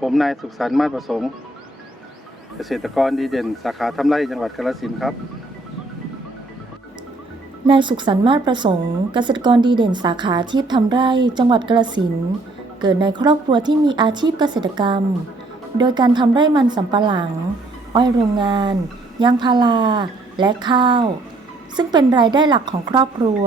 ผมนายสุขสันต์มาศประสงค์ เกษตรกรดีเด่น สาขาทำไร่จังหวัดกาฬสินธุ์ครับ นายสุขสันต์มาศประสงค์ เกษตรกรดีเด่นสาขาอาชีพทำไร่ จังหวัดกาฬสินธุ์เกิดในครอบครัวที่มีอาชีพเกษตรกรรม โดยการทำไร่มันสำปะหลัง อ้อยโรงงาน ยางพารา และข้าว ซึ่งเป็นรายได้หลักของครอบครัว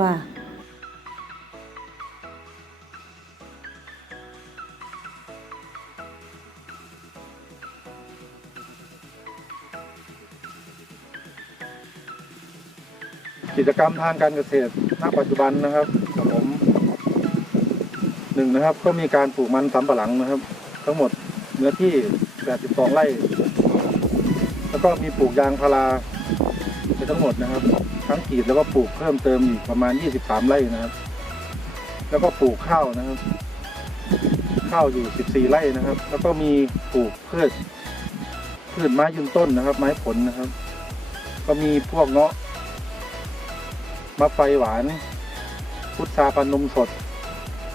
กิจกรรมทางการเกษตรณปัจจุบันนะครับของผมหนึ่งนะครับ ก็มีการปลูกมันสำปะหลังนะครับ ทั้งหมดเนื้อที่ 82 ไร่ แล้วก็มีปลูกยางพาราไปทั้งหมดนะครับ ทั้งกรีดแล้วก็ปลูกเพิ่มเติมอีกประมาณ 23 ไร่นะครับ แล้วก็ปลูกข้าวนะครับ ข้าวอยู่ 14 ไร่นะครับ แล้วก็มีปลูกพืชพืชไม้ยืนต้นนะครับ ไม้ผลนะครับ ก็มีพวกเงาะ มะไฟหวาน พุทราพันนมสด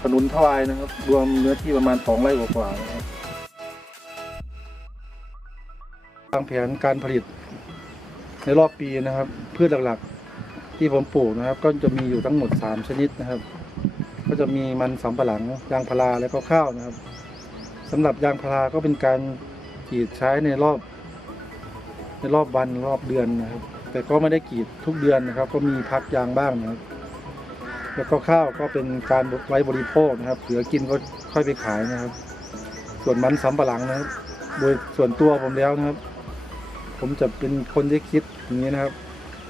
ขนุนทวายนะครับ รวมเนื้อที่ประมาณสองไร่กว่าๆนะครับวางแผนการผลิตในรอบปีนะครับพืชหลักๆที่ผมปลูกนะครับ ก็จะมีอยู่ทั้งหมด 3 ชนิดนะครับ ก็จะมีมันสำปะหลังยางพาราและก็ข้าวนะครับสำหรับยางพาราก็เป็นการกรีดใช้ในรอบ ในรอบวันรอบเดือนนะครับ แต่ก็ไม่ได้กรีดทุกเดือนนะครับ ก็มีพักยางบ้างนะครับ แล้วก็ข้าวก็เป็นการไว้บริโภคนะครับ เหลือกินก็ค่อยไปขายนะครับ ส่วนมันสำปะหลังนะครับ โดยส่วนตัวผมแล้วนะครับ ผมจะเป็นคนที่คิดอย่างนี้นะครับ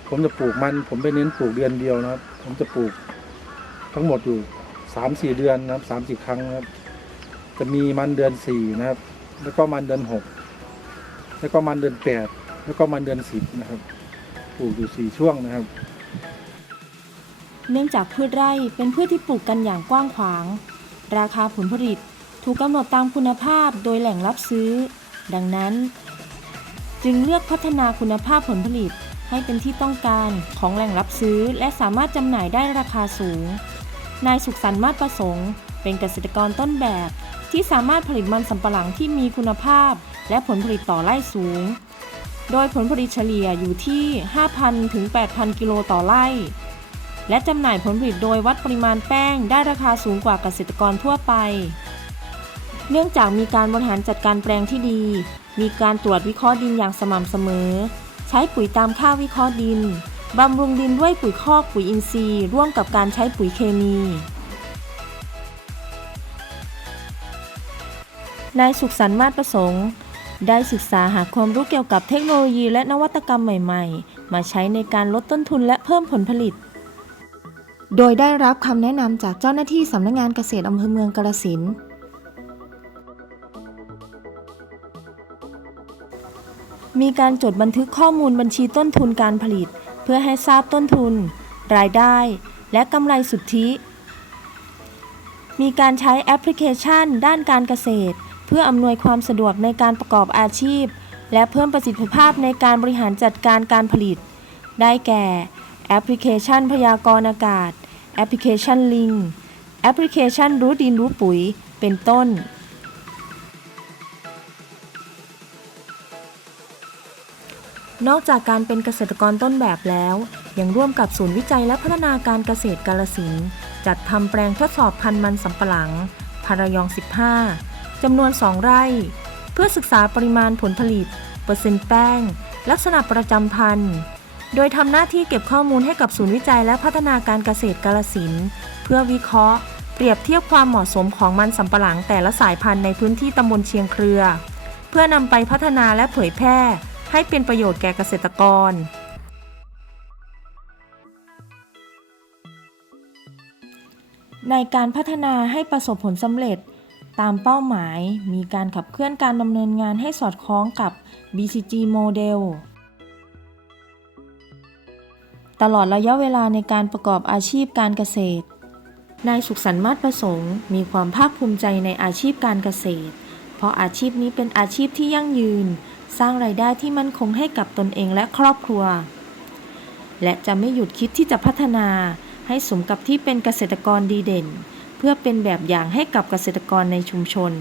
ผมจะปลูกมัน ผมไปเน้นปลูกเดือนเดียวนะครับ ผมจะปลูกทั้งหมดอยู่สามสี่เดือนนะครับสามสี่ครั้งนะครับ จะมีมันเดือนสี่นะครับ แล้วก็มันเดือนหกแล้วก็มันเดือนแปดแล้วก็มันเดือนสิบนะครับ ปลูกอยู่สี่ช่วงนะครับ เนื่องจากพืชไร่เป็นพืชที่ปลูกกันอย่างกว้างขวาง ราคาผลผลิตถูกกำหนดตามคุณภาพโดยแหล่งรับซื้อ ดังนั้น จึงเลือกพัฒนาคุณภาพผลผลิตให้เป็นที่ต้องการของแหล่งรับซื้อและสามารถจำหน่ายได้ราคาสูง นายสุขสันต์มาประสงค์ เป็นเกษตรกรต้นแบบที่สามารถผลิตมันสำปะหลังที่มีคุณภาพ และผลผลิตต่อไร่สูง โดยผลผลิตเฉลี่ยอยู่ที่ 5,000 ถึง 8,000 กิโลต่อไร่ และจำหน่ายผลผลิตโดยวัดปริมาณแป้งได้ราคาสูงกว่าเกษตรกรทั่วไป เนื่องจากมีการบริหารจัดการแปลงที่ดี มีการตรวจวิเคราะห์ดินอย่างสม่ำเสมอ ใช้ปุ๋ยตามค่าวิเคราะห์ดิน บำรุงดินด้วยปุ๋ยคอกปุ๋ยอินทรีย์ ร่วมกับการใช้ปุ๋ยเคมีนายสุขสันต์มาศประสงค์ ได้ศึกษาหาความรู้เกี่ยวกับเทคโนโลยีและนวัตกรรมใหม่ๆ มาใช้ในการลดต้นทุนและเพิ่มผลผลิต โดยได้รับคำแนะนำจากเจ้าหน้าที่สำนักงานเกษตรอำเภอเมืองกาฬสินธุ์มีการจดบันทึกข้อมูลบัญชีต้นทุนการผลิต เพื่อให้ทราบต้นทุน รายได้ และกำไรสุทธิ มีการใช้แอปพลิเคชันด้านการเกษตร เพื่ออำนวยความสะดวกในการประกอบอาชีพ และเพิ่มประสิทธิภาพในการบริหารจัดการการผลิต ได้แก่ แอปพลิเคชันพยากรณ์อากาศ แอปพลิเคชันลิง แอปพลิเคชันรู้ดินรู้ปุ๋ย เป็นต้น นอกจากการเป็นเกษตรกรต้นแบบแล้ว ยังร่วมกับศูนย์วิจัยและพัฒนาการเกษตรกาลสินจัดทำแปลงทดสอบพันธุ์มันสำปะหลังพารายอง 15 จำนวน 2 ไร่ เพื่อศึกษาปริมาณผลผลิต เปอร์เซ็นต์แป้ง ลักษณะประจำพันธุ์ โดยทำหน้าที่เก็บข้อมูลให้กับศูนย์วิจัยและพัฒนาการเกษตรกาลสินเพื่อวิเคราะห์ เปรียบเทียบความเหมาะสมของมันสำปะหลังแต่ละสายพันธุ์ในพื้นที่ตำบลเชียงเครือ เพื่อนำไปพัฒนาและเผยแพร่ ให้เป็นประโยชน์แก่เกษตรกรในการพัฒนาให้ประสบผลสำเร็จ ตามเป้าหมายมีการขับเคลื่อนการดำเนินงานให้สอดคล้องกับ BCG โมเดลตลอดระยะเวลาในการประกอบอาชีพการเกษตร นายสุขสันต์มาศประสงค์ มีความภาคภูมิใจในอาชีพการเกษตร เพราะอาชีพนี้เป็นอาชีพที่ยั่งยืน สร้างรายได้ที่มั่นคงให้กับตนเองและครอบครัว และจะไม่หยุดคิดที่จะพัฒนาให้สมกับที่เป็นเกษตรกรดีเด่น เพื่อเป็นแบบอย่างให้กับเกษตรกรในชุมชน